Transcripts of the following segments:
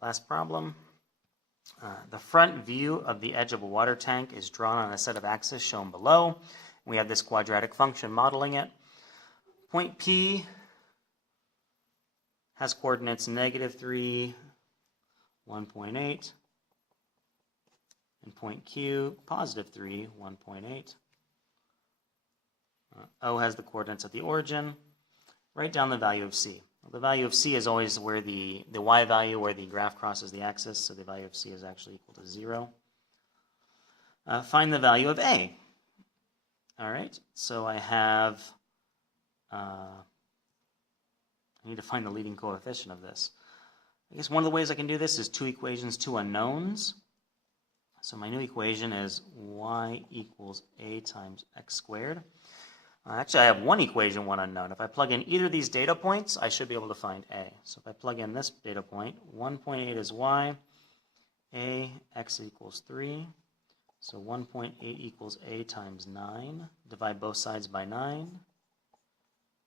last problem. The front view of the edge of a water tank is drawn on a set of axes shown below. We have this quadratic function modeling it. Point P has coordinates -3, 1.8, and point Q, +3, 1.8. O has the coordinates at the origin. Write down the value of C. The value of C is always where the y value where the graph crosses the axis, so the value of C is actually equal to 0. Find the value of A. All right, so I have, I need to find the leading coefficient of this. I guess one of the ways I can do this is 2 equations, 2 unknowns. So my new equation is y equals a times x squared. Actually, I have 1 equation, 1 unknown. If I plug in either of these data points, I should be able to find a. So if I plug in this data point, 1.8 is y, a, x equals 3. So 1.8 equals a times 9. Divide both sides by 9.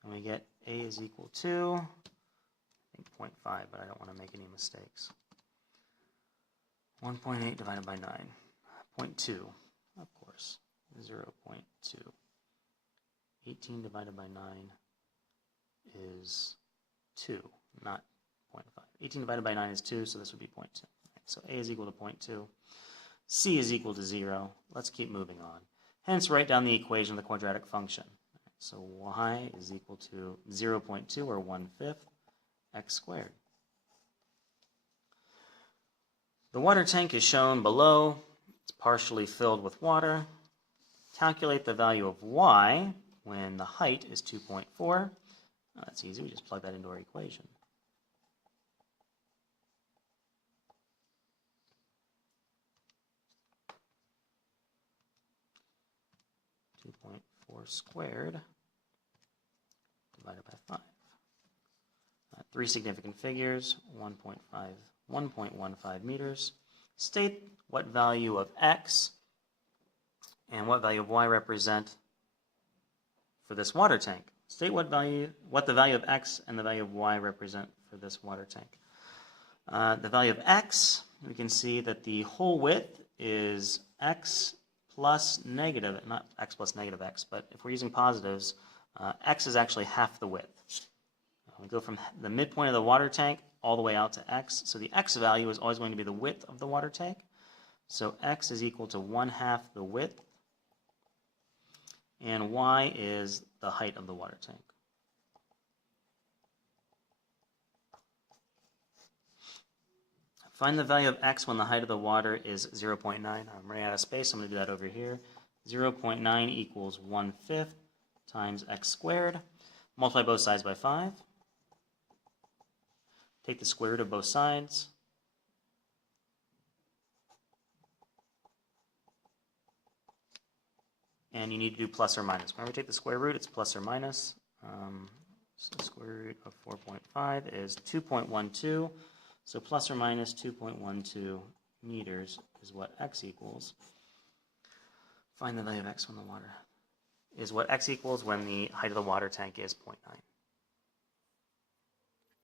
And we get a is equal to, I think 0.5, but I don't want to make any mistakes. 1.8 divided by 9. 0.2, of course, 0.2. 18 divided by 9 is 2, not 0.5. 18 divided by 9 is 2, so this would be 0.2. So a is equal to 0.2. C is equal to 0. Let's keep moving on. Hence, write down the equation of the quadratic function. So y is equal to 0.2, or 1/5, x squared. The water tank is shown below. It's partially filled with water. Calculate the value of y when the height is 2.4. That's easy. We just plug that into our equation. Squared divided by 5. 3 significant figures, 1.15 meters. State what value of x and what value of y represent for this water tank. State what the value of x and the value of y represent for this water tank. The value of x, we can see that the whole width is x plus negative, not x plus negative x, but if we're using positives, x is actually half the width. We go from the midpoint of the water tank all the way out to x, so the x value is always going to be the width of the water tank. So x is equal to 1/2 the width, and y is the height of the water tank. Find the value of x when the height of the water is 0.9. I'm running out of space, I'm going to do that over here. 0.9 equals 1/5 times x squared. Multiply both sides by 5. Take the square root of both sides. And you need to do plus or minus. Whenever we take the square root, it's plus or minus. So the square root of 4.5 is 2.12. So plus or minus 2.12 meters is what x equals. Find the value of x when the water is what x equals when the height of the water tank is 0.9.